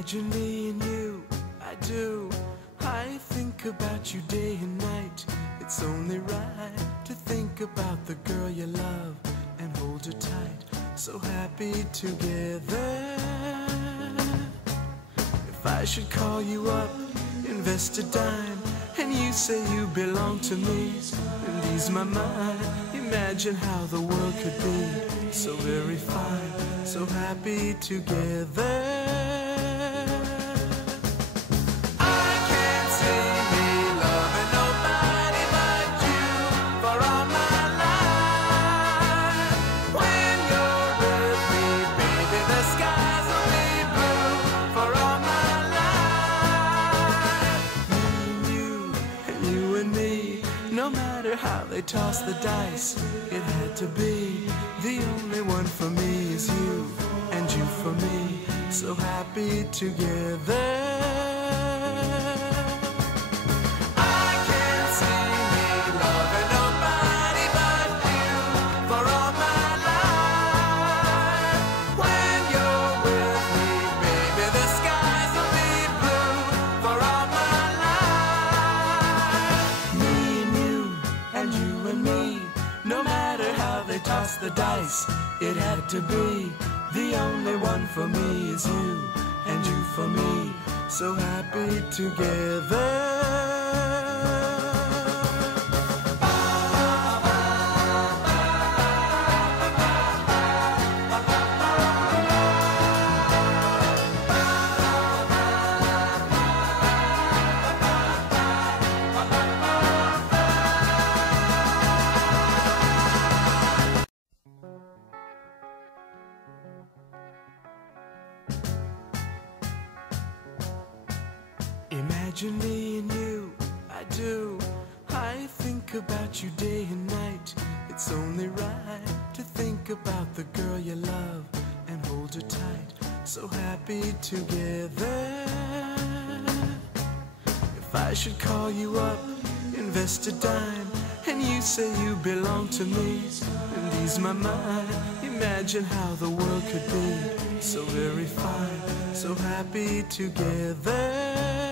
Imagine me and you, I do. I think about you day and night. It's only right to think about the girl you love and hold her tight. So happy together. If I should call you up, invest a dime, and you say you belong to me, and ease my mind. Imagine how the world could be so very fine, so happy together. No matter how they toss the dice, it had to be. The only one for me is you, and you for me, so happy together. No matter how they toss the dice, it had to be. The only one for me is you, and you for me, so happy together. Imagine me and you, I do. I think about you day and night. It's only right to think about the girl you love and hold her tight, so happy together. If I should call you up, invest a dime, and you say you belong to me, and ease my mind. Imagine how the world could be so very fine, so happy together.